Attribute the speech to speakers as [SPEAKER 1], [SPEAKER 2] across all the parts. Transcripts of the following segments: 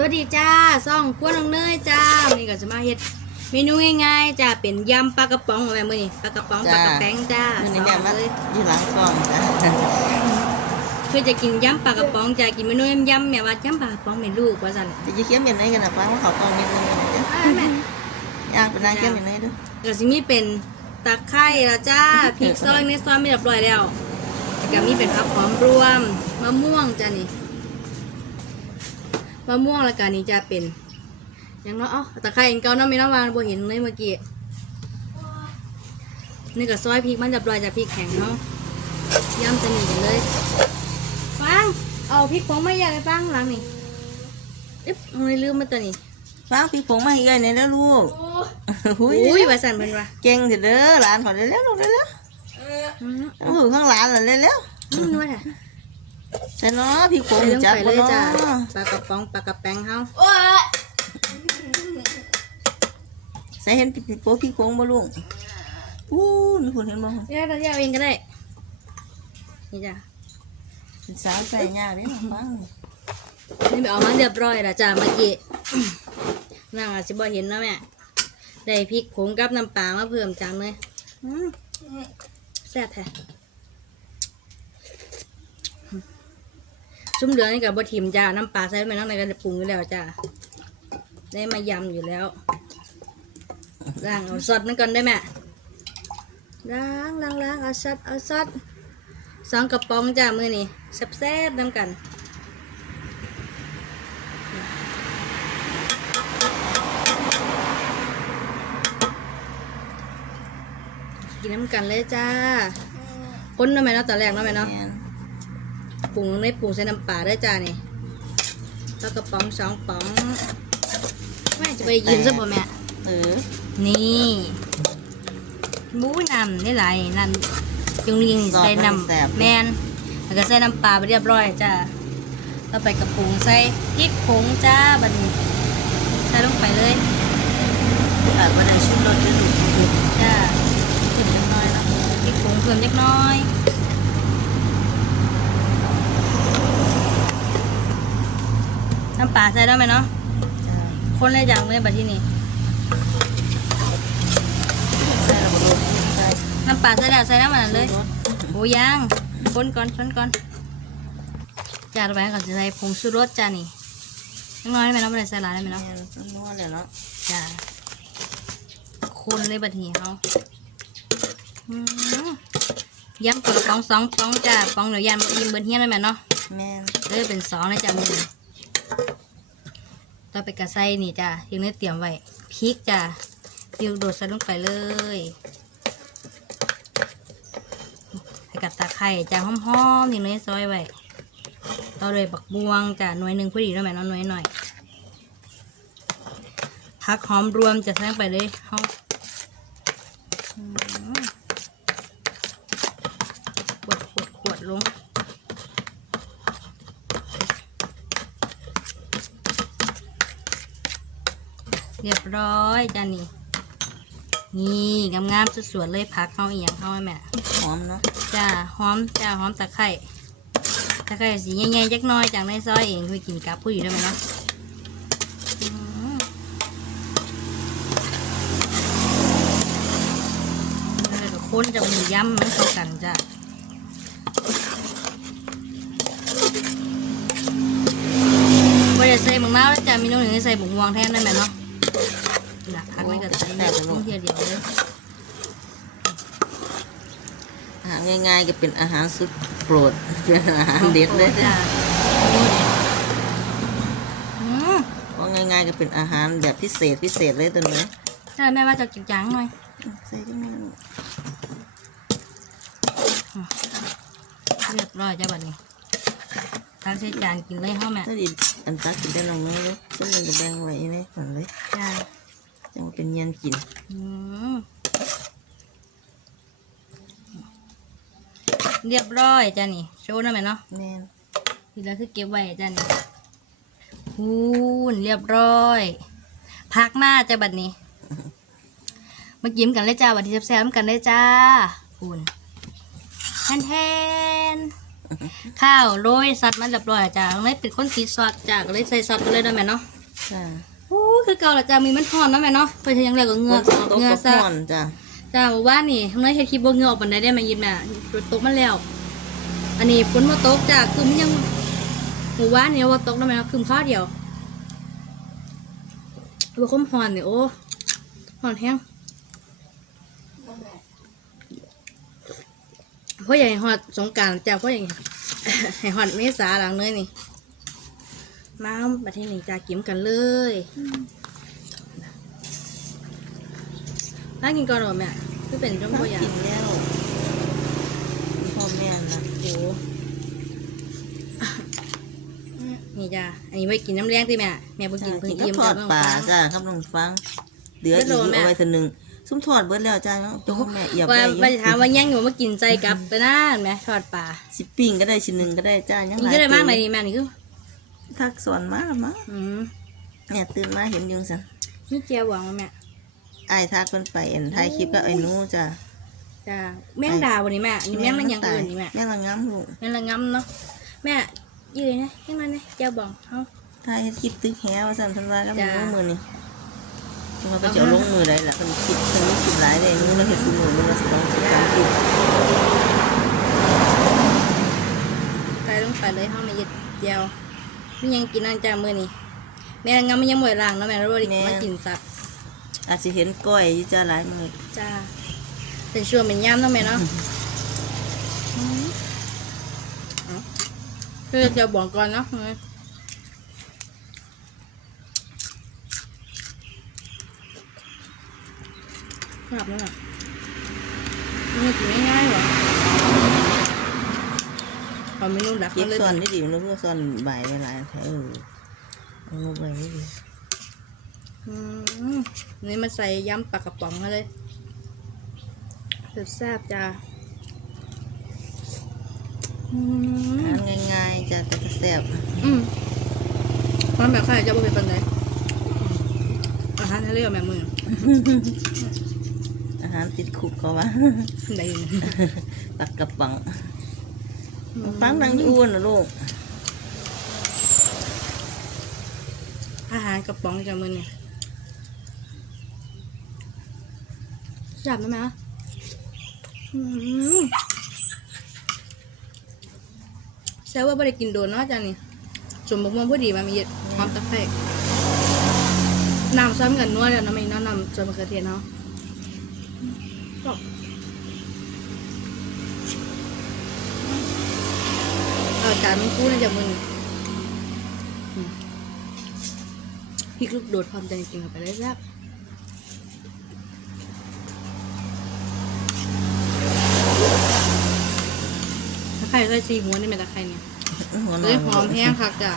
[SPEAKER 1] สวัสดีจ้าซ่องครัวน้องเนยจ้าวันนี้ก็จะมาเฮ็ดเมนูง่ายๆจ้าเป็นยำปลากระป๋องอะไรมื้อนี้ปลากระป๋องป
[SPEAKER 2] จ้า
[SPEAKER 1] ลากระแป้งจ้า
[SPEAKER 2] มัน
[SPEAKER 1] ส
[SPEAKER 2] นี่
[SPEAKER 1] อ
[SPEAKER 2] แม่
[SPEAKER 1] ง
[SPEAKER 2] มา
[SPEAKER 1] เลย
[SPEAKER 2] อยู่หลังกล้องจ้ะ
[SPEAKER 1] เพื่อจะกินยำปลากระป๋องจ้ากินเมนูยำๆแม่ว่ายำปลากระป๋องเป็นลูกว่าซั่น
[SPEAKER 2] จะจะเคี้ยวเป็นไหนกันนะฟังว่าเขากล้องเป็นยังไงจ้ะ
[SPEAKER 1] อ่าแม่
[SPEAKER 2] ย่างเป็นนางเคี้ยวเป็นไหนด้วย
[SPEAKER 1] ก็สิมีเป็นตะไคร้ละจ้าพริกซอยในซอยไม่เรียบร้อยแล้วแล้วก็มีเป็นผักหอมรวมมะม่วงจ้านี่ มะม่วงแล้วก็นี่จะเป็นหยังเนาะเอ้าตะไคร้เองเก่าเนาะไม่เนาะวางบ่เห็นเลยเมื่อกี้นี่ก็ซอยพริกมันเรียบร้อยจากพริกแข็งเนาะย่ำจะหนีกันเลยฟังเอาพริกผงมาอยากให้ฟังหลังนี่เอ๊ะเอาเลยลืมมาตัวนี้
[SPEAKER 2] ฟังพี่ผงมาให้เอ้ยในอยเด้อลูกหุย
[SPEAKER 1] อุ้ยว่าสั่นเป็นว่า
[SPEAKER 2] เก่งเถอะเด้อหลานขอเร็วๆลูกเร็ว
[SPEAKER 1] อืม
[SPEAKER 2] ๆต้องอยู่ข้างหลานล่ะเร็ว
[SPEAKER 1] นุ่มนวดอะ
[SPEAKER 2] ๆแต่เนาะพี่ผง
[SPEAKER 1] ใส่ลง
[SPEAKER 2] จับ
[SPEAKER 1] ไป
[SPEAKER 2] บ่
[SPEAKER 1] เลย
[SPEAKER 2] เนาะ
[SPEAKER 1] จ้าปลากระป๋องปลากระแป้งเฮา
[SPEAKER 2] ใส่เห็นพี่โป๊พี่ผงบ่ลุงอู้นี่คุณเห็นบ่
[SPEAKER 1] แยกเราแยกเองก็ได้นี่จ้ะ
[SPEAKER 2] เป็นสาวใส่ยากเด้อฟัง
[SPEAKER 1] นี่ไปเอามาเรียบร้อยแล้วจ้าเมื่อกี้นั่งอาจสิบ่เห็นนะแม่ได้พริกผงกับน้ำปลามาเพิ่มจังเลยอืมแซ่บแท้ ชุ่มเหลืองนี่กับบะถิมจ้าน้ำปลาใส่ไปน้องในกระปรุงอยู่แล้วจ้าได้มายำอยู่แล้วล้างเอาซอสมันก่อนได้ไหมล้างล้างล้างเอาซอสเอาซอสสองกระป๋องจ้ามือนี่แซ่บๆน้ำกันกินน้ำกันเลยจ้าคนน้ำไหมเนาะตอนแรกเนาะไหมเนาะ รุงไม่ปรุงใส่น้ำปลาด้วยจ้านี่แล้วกระป๋องสองป๋องแม่จะไปยืนซะบ่แม่
[SPEAKER 2] เออ
[SPEAKER 1] นี่บู๊นำนี่ไรนั่นจงเรียงใส่น้ำแมนแล้วก็ใส่น้ำปลาไปเรียบร้อยจ้าต่อไปกระปุงใส่พริกผงจ้าบัดนี้ใส่ลงไปเลย
[SPEAKER 2] ขาดบ่ได้ชุดรสด้วยลูก
[SPEAKER 1] จ้าขึ้นจักหน้อยเนาะพริกผงเพิ่มจักหน้อย น้ำปลา ใส่ได้ไหมเนาะ
[SPEAKER 2] จ้า
[SPEAKER 1] คนเลยจังเลยบัดที่นี่
[SPEAKER 2] ใส่ระเบิดใส่
[SPEAKER 1] น้ำปลาใส่แล้วใส่น้ำมันเลย
[SPEAKER 2] รส
[SPEAKER 1] โอ้ยังคนก่อนคนก่อนจ้าต่อไปก็จะใส่ผงชูรสจ้านี่จักหน้อยได้ไหมเนาะไม่ได้ใส่หลายได้ไหม
[SPEAKER 2] แม่
[SPEAKER 1] เนาะ
[SPEAKER 2] นมันนัวเลยเนาะ
[SPEAKER 1] จ้าคนเลยบัดนี้เขาอืมย้ำกระป๋องสองป๋องจ้าป๋องเดี๋ยวยานบ่อิ่มเบิดเฮียนได้ไหมเนาะ
[SPEAKER 2] แม่น
[SPEAKER 1] เลยเป็นสองเลยจ้ะมือ ต่อไปกระไส้นี่จ้ะยังได้เตรียมไว้พริกจ้ะพริกโดดใส่ลงไปเลยใส่กับตาไข่จ้ะหอมๆอย่างน้อยซอยไว้ต่อเลยบักบวงจ้ะหน่วยหนึ่งพอดีแล้วแม่น้องหน่วยหน่อยพักหอมรวมจะใส่ลงไปเลยหอมอืมขวดขวดขวดลง เรียบร้อยจ้านี่ นี่งามๆสวยๆเลยพักเข้าอีหยังเข้าให้แม่
[SPEAKER 2] หอมเนาะ
[SPEAKER 1] จ้าหอมจ้าหอมตะไคร้ตะไคร้สีใหญ่ๆจักหน้อยจากในซอยเองคือกินกับผู้อยู่ได้ไหมเนาะอืมแล้วก็คนจะมีย้ำมันเข้ากันจ้าว่าจะใส่หมึกมะนาวแล้วจ้ามีน้องหนึ่งให้ใส่หมึกม่วงแทนได้ไหมเนาะนะ พักไม่กับใส่ลงเทียเดียวเลย
[SPEAKER 2] อาหารง่ายๆก็เป็นอาหารสุดโปรดเป็นอาหารเด็ดเลย
[SPEAKER 1] จ้าอืม
[SPEAKER 2] ว่าง่ายๆก็เป็นอาหารแบบพิเศษพิเศษเลยตัวนี้
[SPEAKER 1] ใช่แม่ว่าจะจิงจังหน่อย
[SPEAKER 2] ใส่ที่นี่
[SPEAKER 1] เรียบร้อยจ้าบัดนี้ตั้งใส่จานกินเลยเฮาแม่
[SPEAKER 2] ถ้าดิอันตักกินได้ลงเลยซึ่งมันจะแบ่งไว้เลยก่อนเลย
[SPEAKER 1] จ้า
[SPEAKER 2] จังเป็นเย็นกิน
[SPEAKER 1] อืมเรียบร้อยจ้านี่โชว์หน่อยแม่เนาะ
[SPEAKER 2] แม่น
[SPEAKER 1] ทีแล้วคือเก็บไว้จ้านี่ฮูนเรียบร้อย พักมาจ้าบัดนี้มากินกันเลยจ้าบัดที่แซ่บๆกันเลยจ้าคูณแทนแทน
[SPEAKER 2] อ
[SPEAKER 1] ข้าวโรยซอสมาเรียบร้อยจ้าเลยเป็นคนติดซอสจ้าก็เลยใส่ซอสไปเลยได้ไหมเนาะ
[SPEAKER 2] จ้า
[SPEAKER 1] โอ้คือเก่าละจ้ามีมันทอนนะแม่เนาะไปยังไงก็เหงือก
[SPEAKER 2] ต
[SPEAKER 1] ออก
[SPEAKER 2] ก
[SPEAKER 1] เหงือ
[SPEAKER 2] กับ
[SPEAKER 1] ซะ
[SPEAKER 2] ห่อนจ้า
[SPEAKER 1] จ้าบอกว่านี่ทำไมเฮ็ดคลิปบ่เหงือออกปานใดได้มายินแม่จุดตกมาแล้ว อันนี้ฝนมาตกจ้าคือมันยังหมู่บ้านนี่ว่าตกได้ไหมเนาะคือข้าวเดียวว่าคมหอนนี่โอ้หอนแห้งเพราะอย่างหอดสงกรารจ้าเพราะอย่างให้หอดเมษาหลังเลยนี่ มาประเทศนี้จ้ากิมกันเลยน่ากินก่อนเหรอแม่คือเป็นจ้อง
[SPEAKER 2] ต้
[SPEAKER 1] ตัวอย่าง
[SPEAKER 2] กินแล้วพ่อแม่นะ
[SPEAKER 1] โอ้นี่จ้าอันนี้ไว้กินน้ำแรงที่แม่ แม่บ่กินเพิ่ง
[SPEAKER 2] กิน
[SPEAKER 1] อิ่ม
[SPEAKER 2] ทอด
[SPEAKER 1] จ้า
[SPEAKER 2] ปลา
[SPEAKER 1] เพิ่ง
[SPEAKER 2] จ้าครับลองฟังเดือด
[SPEAKER 1] เบิ
[SPEAKER 2] อี
[SPEAKER 1] ด
[SPEAKER 2] ก
[SPEAKER 1] โลแม่
[SPEAKER 2] เอาไว้เสนึงซุ้มทอดเบิดแล้วจ้าเนาะโจ้แม่เอียบ
[SPEAKER 1] ว่า
[SPEAKER 2] ไว้อยู่
[SPEAKER 1] ว่าจะถามว่ายังอยู่มากินใจกลับไปนั่นแม่ทอดปลา
[SPEAKER 2] สิปิ้งก็ได้ชิ้นหนึ่งก็ได้จ้ายัง
[SPEAKER 1] นี่ก็ได้มากเลยนี่แม่นี่คือ
[SPEAKER 2] ทักสอนมาละมั้ง
[SPEAKER 1] อืม
[SPEAKER 2] เนี่ยตื่นมาเห็นอยุงสัน
[SPEAKER 1] นี่เจียวหวังว่าแม่
[SPEAKER 2] ไอ้ายทักคนไปเอ็นถ่ายคลิปกับไอ้หนู้จ้า
[SPEAKER 1] จ้าแม่งดาวันนี้แม่อันนี้แม่งมันยังอื่นนี่แม่
[SPEAKER 2] แม่งละง้ำลูก
[SPEAKER 1] แม่งละงำเนาะแม่ยืนนะยังไงนะเจียวบองเฮา
[SPEAKER 2] ถ่ายคลิปตึกแหวสั่นทันว่ากับห
[SPEAKER 1] จ้า
[SPEAKER 2] นู้มือนี่มันก็จะเอาลงมือได้ล่ะคนคิดคนนี้คิดหลายเลยหนู้เราเห็นสูมือมือละสองสิบสามคลิป
[SPEAKER 1] ไปลงไปเลยเฮาไม่ยึดเจียว มันยังกินนั่นจ้ามื้อนี้แม่ละงำมันยังบ่ได้ล้างเนาะแม่เราบ่ได้มากินสัตว์
[SPEAKER 2] อาจจะเห็นก้อยอยู่จ้าหลายมือ
[SPEAKER 1] จ้าเป็นช่วงเป็นย่ำเนาะแม่เนาะอืมเอาคือจะบอกก่อนเนาะเฮ้ยครับนั่นน่ะมันกินง่าย ๆหรอพอเมนูดัก
[SPEAKER 2] เก็บ
[SPEAKER 1] เลย
[SPEAKER 2] ซ่อนได้ดีมันเพื่อซ่อนใบไว้หลายแถวเออเอาลงไปไว้ดี
[SPEAKER 1] อืมนี่มาใส่ยำปลากระป๋องมาเลยแซ่บๆจ้าอืม
[SPEAKER 2] ทานง่ายๆจ้าแต่ก็แซ่บ
[SPEAKER 1] อืมมันแบบใครจะบ่เป็นปันไดอาหารทะเลกับแม่มือ
[SPEAKER 2] อาหารติดคุกเขาว่า
[SPEAKER 1] ได้ยิน
[SPEAKER 2] ตักกระป๋อง ฟังดังยูอ้วนนะลูก
[SPEAKER 1] อาหารกระป๋องจากมือเนี่ยจับได้ไหมคะแซวว่าไม่ได้กินโดนเนาะจ้านี่สมบูรณ์พอดีมามีความตะไคร้น้ำซ้ำกันนัวแล้วน้ำไม่น้ำน้ำจนมะเขือเทศเนาะก็เอาจานมันคู่นะจากมือนี่อืมพริกลูกโดดความใจจริงๆเข้าไปเลยแซ่บตะไคร้ใส่ซีหัวนี่แม่ตะไคร้เนี่ย
[SPEAKER 2] หัวห
[SPEAKER 1] เล
[SPEAKER 2] น่อย
[SPEAKER 1] หอมแห้งคักจ้ะ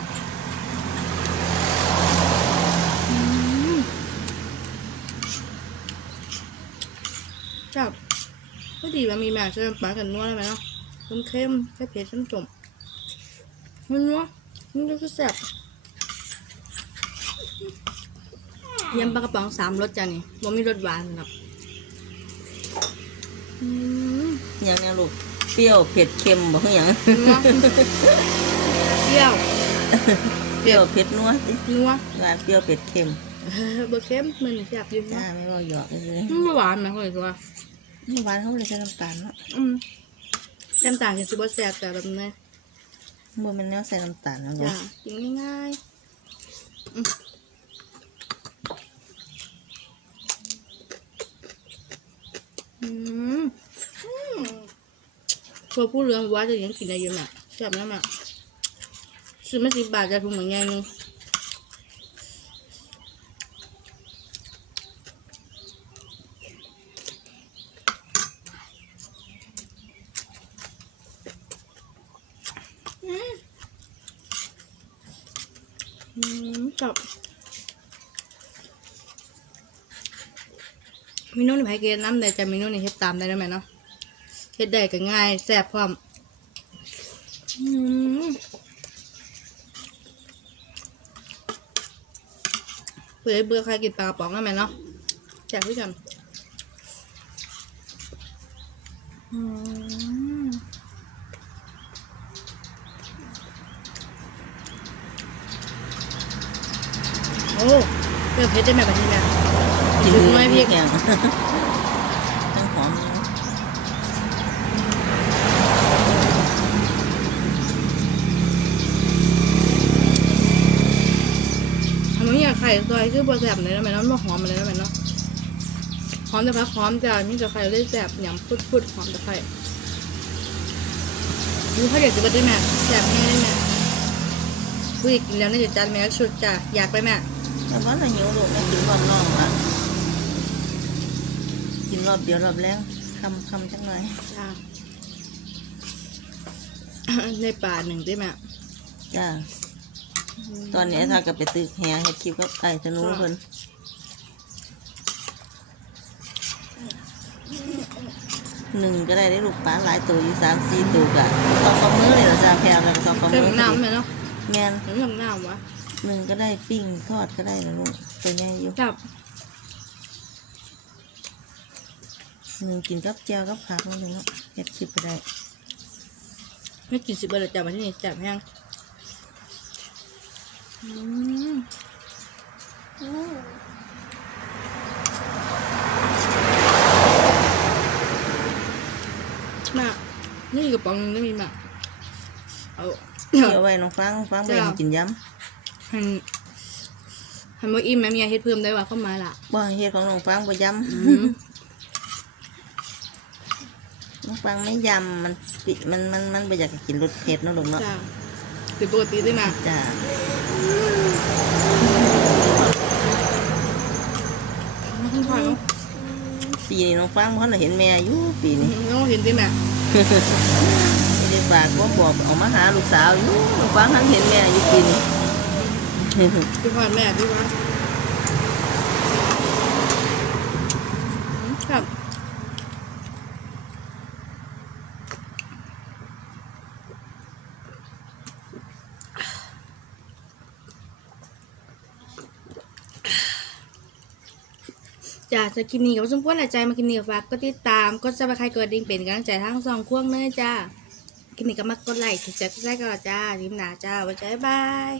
[SPEAKER 1] อืมจับก็ดีว่ามีแม่ช่วยปลากันนัวได้ไหมเนาะเค็มเค็มๆแค่เผ็ดส้มจม มันนัวมันก็คือแซ่บยำปลากระป๋องสามรสจ้ะนี่บ่มีรสหวานหรอกอืม
[SPEAKER 2] อย่างเนี้ยลูกเปรี้ยวเผ็ดเค็มบอกอย่าง
[SPEAKER 1] นัวเปรี้ยว
[SPEAKER 2] เปรี้ยวเผ็ดนัวติ
[SPEAKER 1] นัว
[SPEAKER 2] ว่าเปรี้ยวเผ็ดเค็ม
[SPEAKER 1] เออบะเค็มมันแซ่บอยู่
[SPEAKER 2] จ้า
[SPEAKER 1] นะ
[SPEAKER 2] ไม่ว่าหยอกเลย
[SPEAKER 1] มันบ่หวานนะคนตัว
[SPEAKER 2] นี่หวานเขาเลยใส่น้ำตาลเนาะ
[SPEAKER 1] อืมแซ่บต่างกันสิบ่แซ่บแต่แบบนี้
[SPEAKER 2] บ่แมันเนวใส่น้ำตาลนะลู
[SPEAKER 1] จ้ากกินง่ายๆอืมอืมอืมพอพูดเรื่องว่าจะยังกินได้อยู่แม่แซ่บนะแม่ซื้อมาสิบบาทจะถุงเหมือนไงนึง อืมชอบเมนูนี่ไผเกณฑ์น้ำได้แต่เมนูนี่เฮ็ดตามได้ด้วยไหมเนาะเฮ็ดได้ก็ง่ายแซ่บพร้อมอืมเบื่อเบื่อใครกินปลากระป๋องได้ไหมเนาะแจกพี่กันอืม โอ้ เริ่มเผ็ดได้ไหมแบบนี้เนี่ย
[SPEAKER 2] กิน
[SPEAKER 1] ถึง
[SPEAKER 2] เล
[SPEAKER 1] ไหม
[SPEAKER 2] ย
[SPEAKER 1] พี่
[SPEAKER 2] พี่แข็งตั้งหอมเลย
[SPEAKER 1] ทำไมอยากไข่ซอยคือบะแสบเลยนะแม่เนาะมันหอมมาเลยนะแม่เนาะหอมแต่พักหอมจ้ะมีแต่ไข่เลยแสบหยำพุดพุดๆหอมแต่ไข่ดูเขาอยากจะไปได้แม่แสบแม่ได้แม่ผู้หญิงกินแล้วน่าจะจานแม่ชุดจ้ะอยากไปแม่
[SPEAKER 2] แต่ว่าเราหิวลูกไม่กินรอบนอกอะกินรอบเดียวรอบแรงคำคำจังหน่อย
[SPEAKER 1] จ้าในป่าหนึ่งได้ไหม
[SPEAKER 2] จ้าตอนนี้ถ้ากับไปตึกแฮเฮ็ดคลิปก็ไก่ธนูเพิ่นหนึ่งก็ได้ได้ลูกปลาหลายตัวอยู่สามสี่ตัวกะสองสามมื้อเลยเหรอจ้าแพรแล้วก็สองสาม
[SPEAKER 1] เติ
[SPEAKER 2] มื้
[SPEAKER 1] ม
[SPEAKER 2] อ
[SPEAKER 1] น้ำไหมเนาะ
[SPEAKER 2] แม่น
[SPEAKER 1] เติมน้ำวะ
[SPEAKER 2] หนึ่งก็ได้ปิ้งทอดก็ได้นะลูกตัวใหญ่อยู่
[SPEAKER 1] จับ
[SPEAKER 2] หนึ่งกินกับแจ่วกับผักนั่นเองเนาะเฮ็ดคลิปก็ได้
[SPEAKER 1] ไม่กินสิบเบอร์จับมาที่นี่จับยังอืมมากนี่กระป๋องนึงได้มีมากเอา
[SPEAKER 2] เกี่ยวไว้น้องฟังฟังไป
[SPEAKER 1] จ้ะ
[SPEAKER 2] กินย
[SPEAKER 1] หันหันว่าอิ่มแม่เมียเฮ็ดเพิ่มได้ว่าเข้ามาละำ
[SPEAKER 2] บ่เฮ็ดของน้องฟังบ่ย
[SPEAKER 1] อืมำ
[SPEAKER 2] น้องฟังไม่ยำมันปิมันมันมันบ่อยากจะกินรสเผ็ดเนาะลูกเนาะ
[SPEAKER 1] จ้าคือปกติได้มา
[SPEAKER 2] จ้า
[SPEAKER 1] ไม่ค่อยพอเนาะ
[SPEAKER 2] ปีนี้น้องฟังเพราะเราเห็นแม่อยู่ปีนี้
[SPEAKER 1] น้องเห็นได้ไหม
[SPEAKER 2] ไม่ได้ฝากว่าบอกเอามาหาลูกสาวอยู่น้องฟังหันเห็นแม่อยู่ปีนี้
[SPEAKER 1] พี่พ่อแม่พี่ว่าครับจาจะคลิปนี้กับสมควรหลายใจมาคลิปนี้ก็ฝากก็ติดตามกดซับสไครต์กดดิ่งเป็นกำลังใจทั้งสองควงเลยจ้าคลิปนี้ก็มากดไลค์ถึงจะได้ก็จ้าทิมหนาจ้าไว้ใจบาย